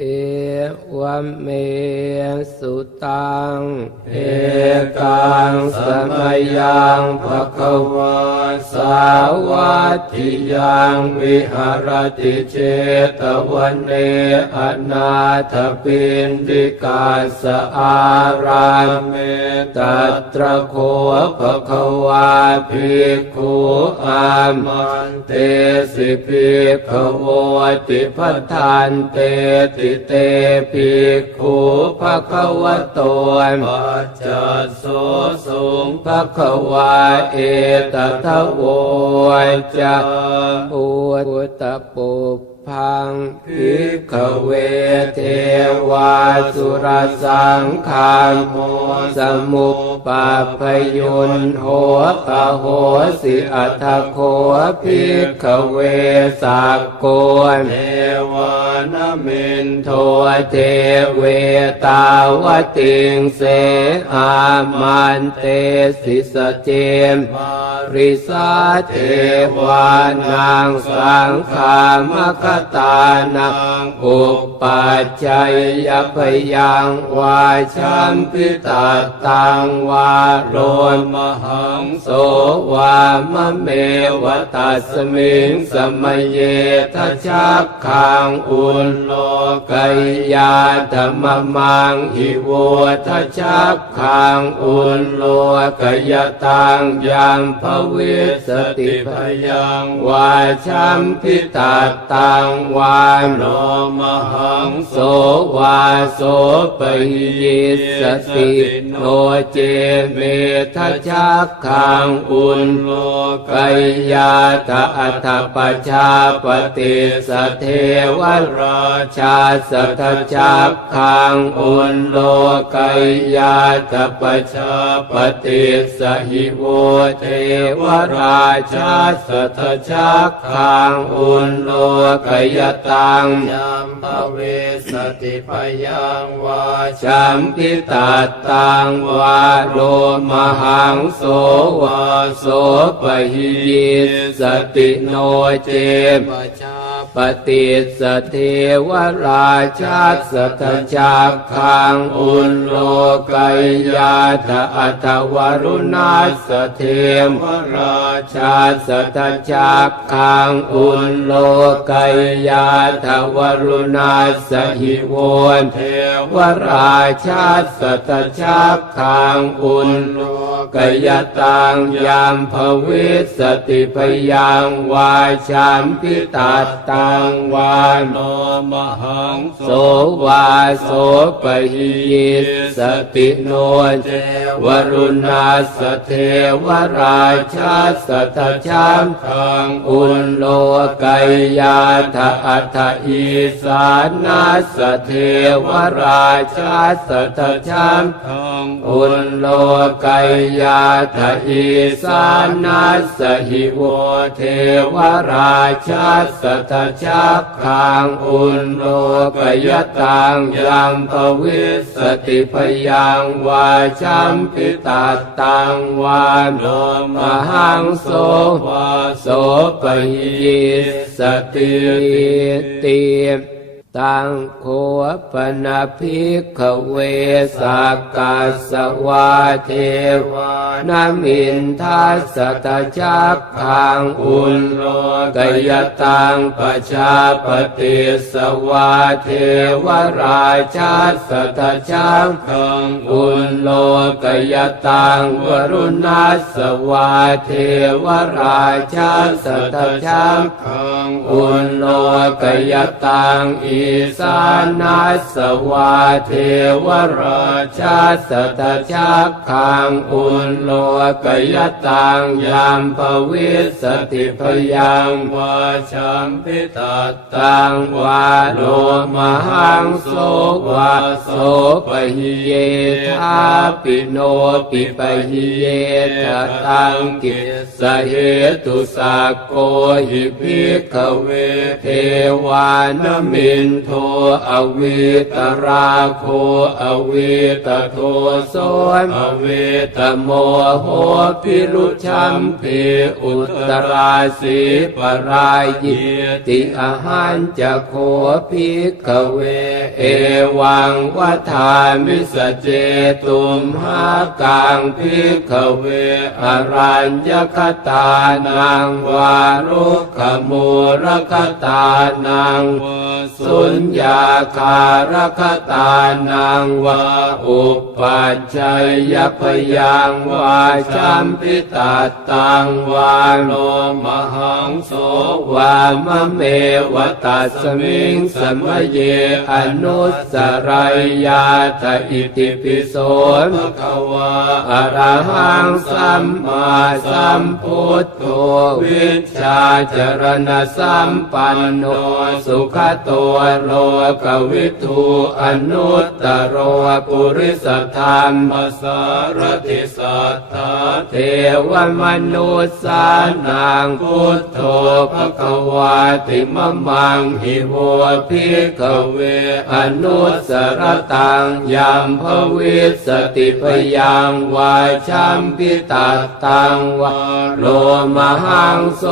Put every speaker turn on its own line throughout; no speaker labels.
เอวเมสุตัง เอกังสมยังภะคะวาสาวัตถิยังวิหารติเจตวันเนอนาถปินดิกาสอารามเมตัตระโคภะคะวาภิกขุอามันเตสิภิกขโวติพัฏฐานเตติติเตภิขุภะคะวะโตปัจจัสโสสุงภะคะวาเอตทะโวจะอุตตปุพังพิกขเวเทวาสุรสังขามสมุป ปาพยุนโหตโหสิอัตโคพิกขเวสากโกเทวานมินโทเทเวตาวติงเสอามันเตสิสเจมมาริสาเทวานางสังขามคตานังอุปัจจัยยพยังวาชัมพิตาตังวาโรมหังโสวามะเมวตัสมิงสมเยทชักขังอุลโลกยาธรรมมังหิวทชักขังอุลโลกยตังยังภวิสติพยังวาชัมพิตาตังวาโนมหังโสวาโสปิยิสติโนเจเมทชักขังอุลโลกยาตอัตปชาปฏิสเทวราชาสัทชักขังอุลโลกยาตปชาปฏิสหิโวเทวราชาสัทชักขังอุลโลกยตัง
ยัมภเวสติพยังวา
ชัมพิตาตังวาโลมหังโสวาโสปหิยิสติโนเจม
ป
ฏิสเทวราชาสัทจักขังอุลโลกยาตอัตวรุณาสเทมวราชาสัทจักขังอุลโลกยาตวรุณาสหิวนเทวราชาสัทจักขังอุลโลกยตังยามภวิสติพยังวาชามพิตาตังวา
โนมหัง
โสวาโสปหิยิสติโนเจวรุณาสเทวราชาสัทชามทังอุลโลกยยาทอัตถอีสานาสเทวราชาสัทชามทังอุลโลกยยาทอีสานาสหิโวเทวราชาสัทชักขังอุนโนกยตังยังภวิสติพยังวาชัมพิตาตังวาโนมหังโสวาโสปิยิสติติ ตังโคปนาภิกขเวสักกาสวาเทวานามินทัสสตจักขังอุลโลกยตังปชาปฏิสวาเทวราชาสัทจักขังอุลโลกยตังวรุณาสวาเทวราชาสัทจักขังอุลโลกยตังอีสานาสวาเทวราชาสัทจักขังอุลโลกยตังยามภวิสติพยังวาชัมพิตตังวาโลมหังโสวาโสปหิเยทาปิโนปิปหิเยทตังกิสเหตุสักโกหิภิกขเวเทวานมินโทอวีตราโคอวีตโทโสอวีตโมโหพิรุชัมพีอุตราสีปรายยิติอาหารจะโคภิกขเว เอวังวัฏามิสเจตุมหากังภิกขเวอรัญญคตานังวารุขมูรคตานังสุญญาคารคตานังวาอุปัชชัยยพยังวาชัมพิตาตังวาโนมหังโสวามเมวตัสมิงสมเยอนุสรายยาตอิติปิโสภะควาอะระหังสัมมาสัมพุทโธวิชชาจรณะสัมปันโนสุขโตโลกวิทูอนุตตรโรปุริสธรรมสารติสัทธาเทวมนุษสานังพุทโธภควาติมมังหิโวภิกเวอนุสรตังยามภวิสติพยังวาชัมพิตาตังวาโลมหังโส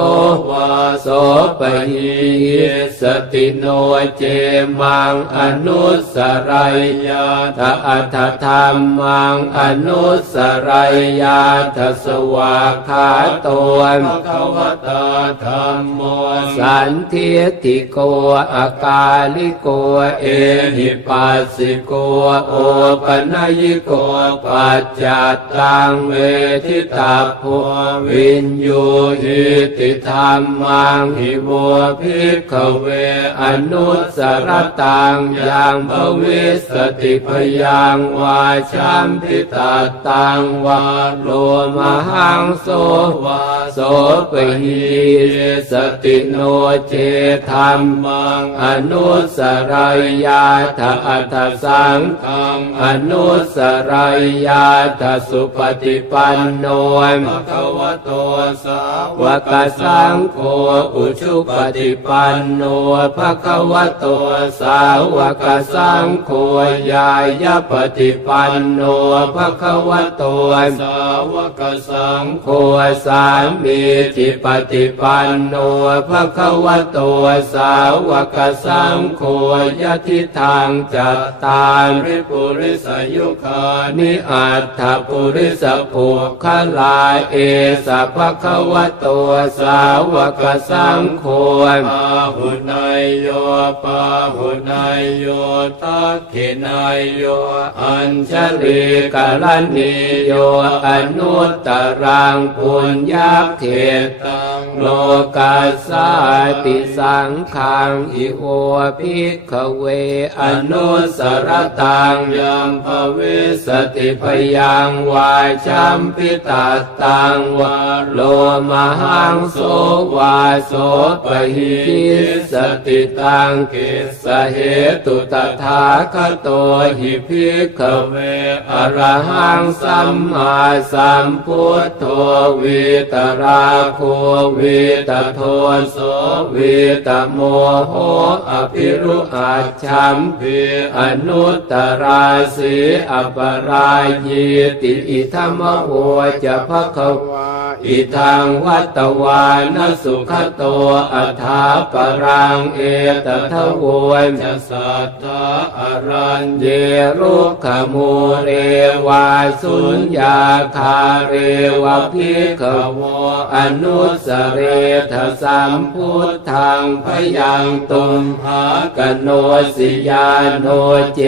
วาโสปะหิสติโนเจมังอนุสรายยาทะอัตธรรมังอนุสรายยาทสวาขาโตนภควตาธรรมโมสันเทติโกอากาลิโกเอหิปัสสิโกโอปนัยโกปัจจัตตังเวทิตาภววินยูหิติธรรมังหิโวภิกขเวอนุสสรตังยังภวิสติพยังวาชัมพิตาตังวาโลมหังโสวาโสปหิสติโนเจธรรมังอนุสรายาทะอัตสังฆังอนุสรายาทะสุปฏิปันโนภะคะวะโตสาวกสังโฆอุชุปฏิปันโนภะคะวะโตสาวกสังโฆยายาปฏิปันโนภะคะวะโตสาวกสังโฆสามีจิปฏิปันโนภะคะวะโตสาวกสังโฆยะทิทางจัตตาริปุริสยุคานิอัตถปุริสภูคลาเอสะภะคะวะโตสาวกสังโฆปาหุนายโยปาหุนายโยทักขินายโย อัญชลีกาลนิโย อนุตตรังปุญญาเขตังโลกัสสาติสังขังอิโอภิกขเว อนุสรตังยัมภเวสติพยังวาชัมพิตาตังวาโลมหังโสวาโสปหิสติตังเกสเหตุตถาคโตหิภิกขเวอรหังสัมมาสัมพุทโธวิตราโควิตโทโสวิตโมโหอภิรุอาชัมพีอนุตตราสีอปรายีติอิธรรมโหจะภะคะวา อิทังวัตวานสุขโตอัฏฐาปรังเอตทะวจะสัทธาอรัญเยรุขมูเรวาสุญญาคาเรวะพิขโวอนุสเรทสัมพุทธังพยังตุมหากโนสิยาโนเจ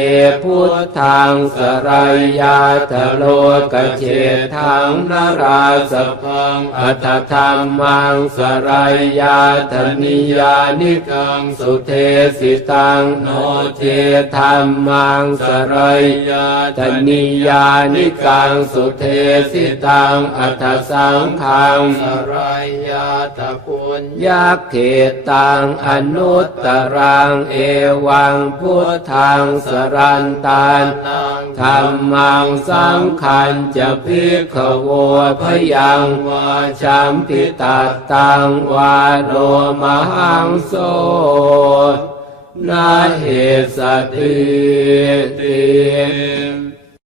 พุทธังสรายาทะโลกเจทังนราสพังอัตธรรมังสรายยาธนิยานิกังสุเทสิตังโนเจธรรมังสรายยาธนิยานิกังสุเทสิตังอัตสังขังสรายยาตะปุญญาเขตังอนุตตรังเอวังพุทธังสรันตาน ธรรมังสังขันจะพิกขโวพยังวาชัมพิตาตังวาโนมหังโสนาเหสติติ